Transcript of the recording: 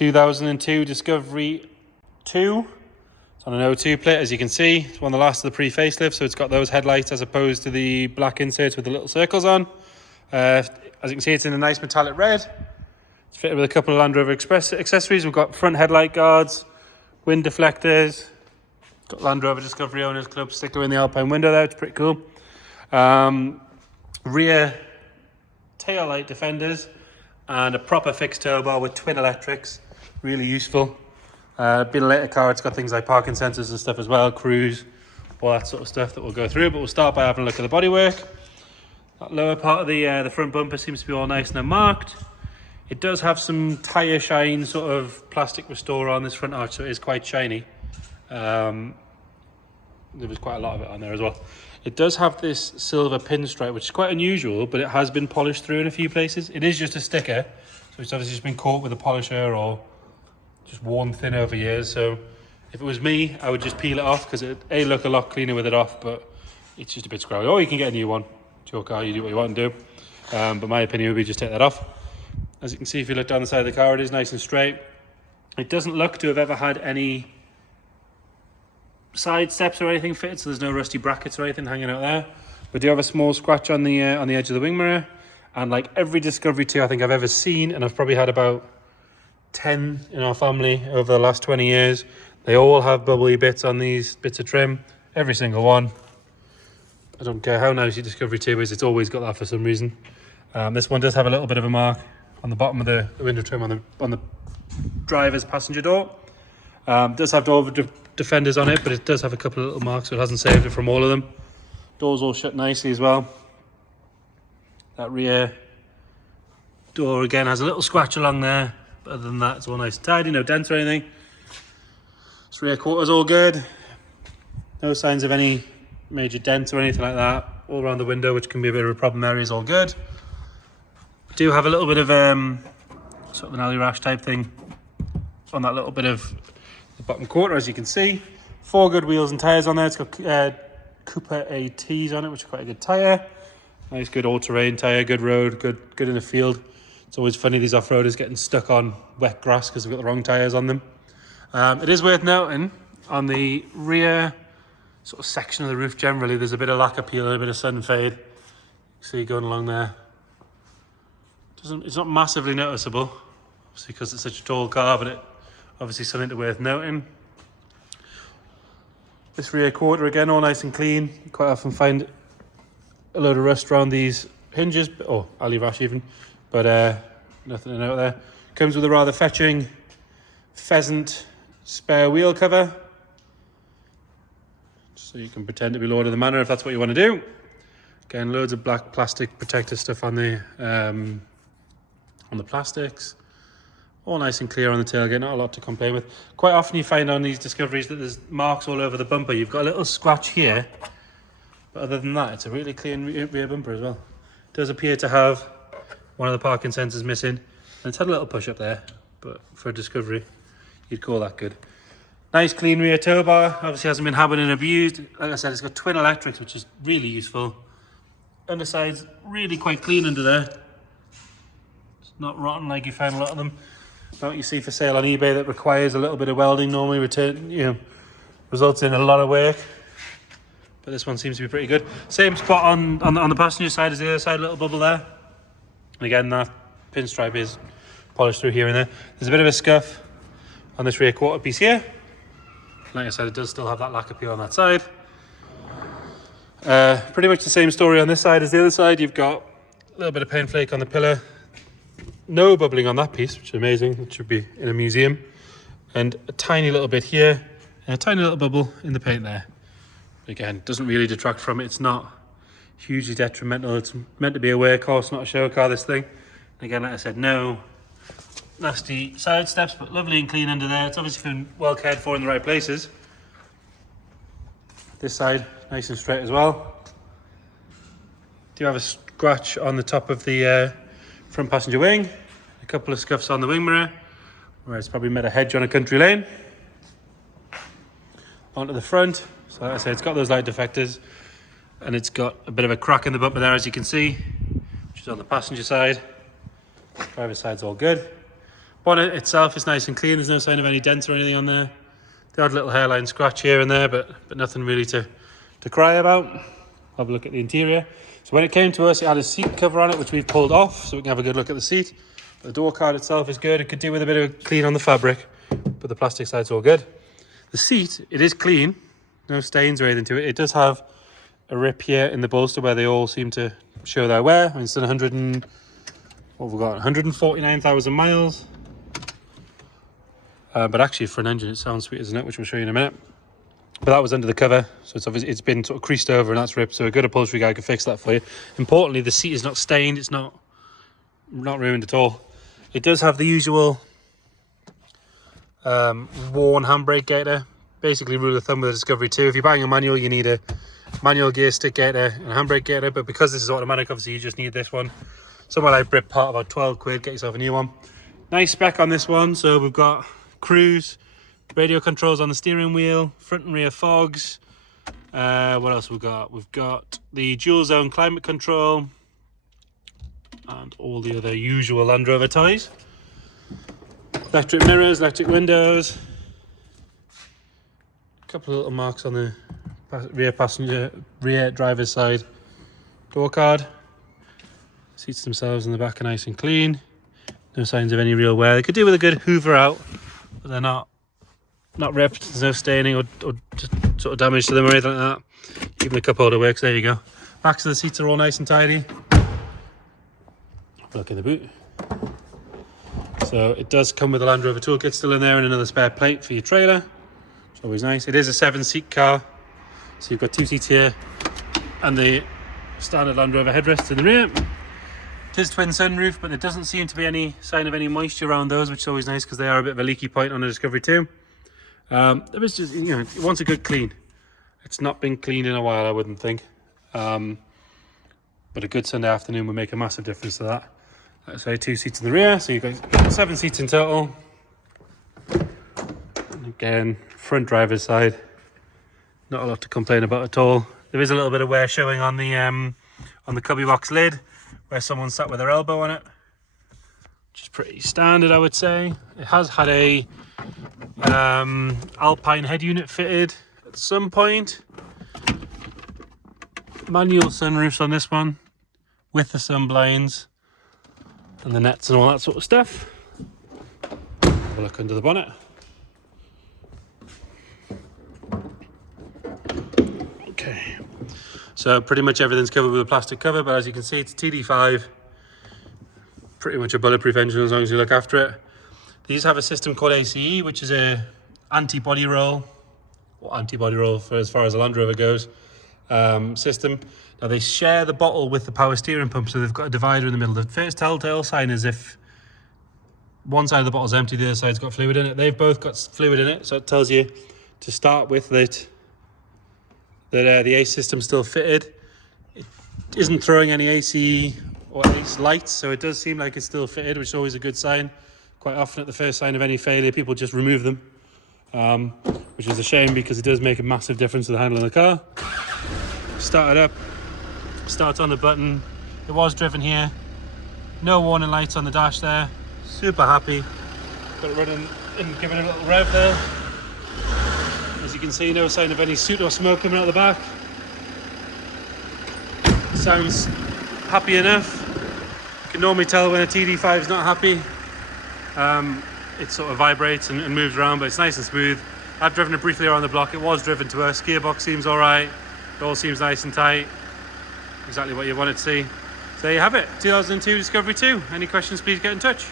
2002 Discovery 2. It's on an O2 plate, as you can see. It's one of the last of the pre-facelift, so it's got those headlights as opposed to the black inserts with the little circles on. As you can see, it's in a nice metallic red. It's fitted with a couple of Land Rover Express accessories. We've got front headlight guards, wind deflectors, got Land Rover Discovery Owners Club sticker in the Alpine window there. It's pretty cool. Rear tail light defenders and a proper fixed tow bar with twin electrics. Really useful. Being a later car, it's got things like parking sensors and stuff as well, cruise, all that sort of stuff that we'll go through. But we'll start by having a look at the bodywork. That lower part of the front bumper seems to be all nice and unmarked. It does have some tyre shine sort of plastic restorer on this front arch, so it is quite shiny. There was quite a lot of it on there as well. It does have this silver pinstripe, which is quite unusual, but it has been polished through in a few places. It is just a sticker, so it's obviously just been caught with a polisher or just worn thin over years. So if it was me, I would just peel it off because it look a lot cleaner with it off, but it's just a bit scrappy. Or you can get a new one. It's your car, you do what you want to do. But my opinion would be just take that off. As you can see, if you look down the side of the car, it is nice and straight. It doesn't look to have ever had any side steps or anything fitted, so there's no rusty brackets or anything hanging out there. We do have a small scratch on the edge of the wing mirror, and like every Discovery 2 I think I've ever seen, and I've probably had about 10 in our family over the last 20 years, they all have bubbly bits on these bits of trim, every single one. I don't care how nice your Discovery 2 is, it's always got that for some reason. This one does have a little bit of a mark on the bottom of the window trim on the driver's passenger door. Does have door defenders on it, but it does have a couple of little marks, so it hasn't saved it from all of them. Doors all shut nicely as well. That rear door again has a little scratch along there, but other than that it's all nice and tidy, no dents or anything. This rear quarter's all good. No signs of any major dents or anything like that. All around the window, which can be a bit of a problem area, is all good. We do have a little bit of sort of an alley rash type thing on that little bit of the bottom quarter, as you can see. 4 good wheels and tyres on there. It's got Cooper ATs on it, which is quite a good tyre. Nice, good all-terrain tyre, good road, good in the field. It's always funny, these off-roaders getting stuck on wet grass because they've got the wrong tyres on them. It is worth noting, on the rear sort of section of the roof generally, there's a bit of lacquer peel and a bit of sun fade. See going along there. It's not massively noticeable, obviously because it's such a tall car, but it obviously something worth noting. This rear quarter again, all nice and clean. You quite often find a load of rust around these hinges, or alley rash even, but nothing to note there. Comes with a rather fetching pheasant spare wheel cover, so you can pretend to be Lord of the Manor if that's what you want to do. Again, loads of black plastic protective stuff on the plastics. All nice and clear on the tailgate, not a lot to complain with. Quite often you find on these Discoveries that there's marks all over the bumper. You've got a little scratch here, but other than that, it's a really clean rear bumper as well. It does appear to have one of the parking sensors missing, and it's had a little push up there, but for a Discovery, you'd call that good. Nice clean rear tow bar, obviously hasn't been hammered and abused. Like I said, it's got twin electrics, which is really useful. Underside's really quite clean under there. It's not rotten like you find a lot of them. What you see for sale on eBay that requires a little bit of welding normally results in a lot of work. But this one seems to be pretty good. Same spot on the passenger side as the other side, a little bubble there. And again, that pinstripe is polished through here and there. There's a bit of a scuff on this rear quarter piece here. Like I said, it does still have that lacquer peel on that side. Pretty much the same story on this side as the other side. You've got a little bit of paint flake on the pillar. No bubbling on that piece, which is amazing. It should be in a museum. And a tiny little bit here, and a tiny little bubble in the paint there. Again, doesn't really detract from it. It's not hugely detrimental. It's meant to be a workhorse, not a show car, this thing. And again, like I said, no nasty side steps, but lovely and clean under there. It's obviously been well cared for in the right places. This side, nice and straight as well. Do have a scratch on the top of the front passenger wing, a couple of scuffs on the wing mirror, where it's probably met a hedge on a country lane. Onto the front, so like I say, it's got those light deflectors, and it's got a bit of a crack in the bumper there, as you can see, which is on the passenger side. Driver's side's all good. Bonnet itself is nice and clean. There's no sign of any dents or anything on there. The odd little hairline scratch here and there, but nothing really to cry about. Have a look at the interior. So when it came to us, it had a seat cover on it, which we've pulled off, so we can have a good look at the seat. But the door card itself is good. It could do with a bit of clean on the fabric, but the plastic side's all good. The seat, it is clean. No stains or anything to it. It does have a rip here in the bolster where they all seem to show their wear. It's done 149,000 miles. But actually for an engine it sounds sweet, isn't it? Which we'll show you in a minute. But that was under the cover, so it's obviously it's been sort of creased over and that's ripped, so a good upholstery guy could fix that for you. Importantly, the seat is not stained, it's not ruined at all. It does have the usual worn handbrake gaiter. Basically rule of thumb with the Discovery 2, if you're buying a manual you need a manual gear stick gaiter and a handbrake gaiter, but because this is automatic obviously you just need this one. Somewhere like Brit Part, about 12 quid, get yourself a new one. Nice spec on this one, so we've got cruise, radio controls on the steering wheel, front and rear fogs. What else we've got? We've got the dual zone climate control and all the other usual Land Rover toys. Electric mirrors, electric windows. A couple of little marks on the rear driver's side door card. Seats themselves in the back are nice and clean. No signs of any real wear. They could do with a good hoover out, but they're not ripped. There's no staining or just sort of damage to them or anything like that. Even the cup holder works. There you go. Backs of the seats are all nice and tidy. Look in the boot. So it does come with a Land Rover toolkit still in there and another spare plate for your trailer. It's always nice. It is a 7-seat car, so you've got 2 seats here and the standard Land Rover headrests in the rear. It is twin sunroof, but there doesn't seem to be any sign of any moisture around those, which is always nice because they are a bit of a leaky point on the Discovery 2. There is just, you know, it wants a good clean. It's not been cleaned in a while, I wouldn't think. But a good Sunday afternoon would make a massive difference to that. Like I say, 2 seats in the rear, so you've got 7 seats in total. And again, front driver's side, not a lot to complain about at all. There is a little bit of wear showing on the cubby box lid, where someone sat with their elbow on it, which is pretty standard, I would say. It has had a Alpine head unit fitted at some point. Manual sunroofs on this one, with the sun blinds and the nets and all that sort of stuff. Have a look under the bonnet. Okay. So pretty much everything's covered with a plastic cover, but as you can see, it's TD5. Pretty much a bulletproof engine as long as you look after it. These have a system called ACE, which is a anti-body roll, or anti-body roll for as far as a Land Rover goes, system. Now they share the bottle with the power steering pump, so they've got a divider in the middle. The first telltale sign is if one side of the bottle's empty, the other side's got fluid in it. They've both got fluid in it, so it tells you to start with that the ACE system's still fitted. It isn't throwing any ACE or ACE lights, so it does seem like it's still fitted, which is always a good sign. Quite often at the first sign of any failure, people just remove them, which is a shame because it does make a massive difference to the handling of the car. Start it up, start on the button. It was driven here. No warning lights on the dash there. Super happy. Got it running and giving it a little rev there. As you can see, no sign of any soot or smoke coming out the back. Sounds happy enough. You can normally tell when a TD5 is not happy. It sort of vibrates and moves around, but it's nice and smooth. I've driven it briefly around the block. It was driven to us. Gearbox seems all right. It all seems nice and tight. Exactly what you want it to see. So there you have it, 2002 Discovery 2. Any questions, please get in touch.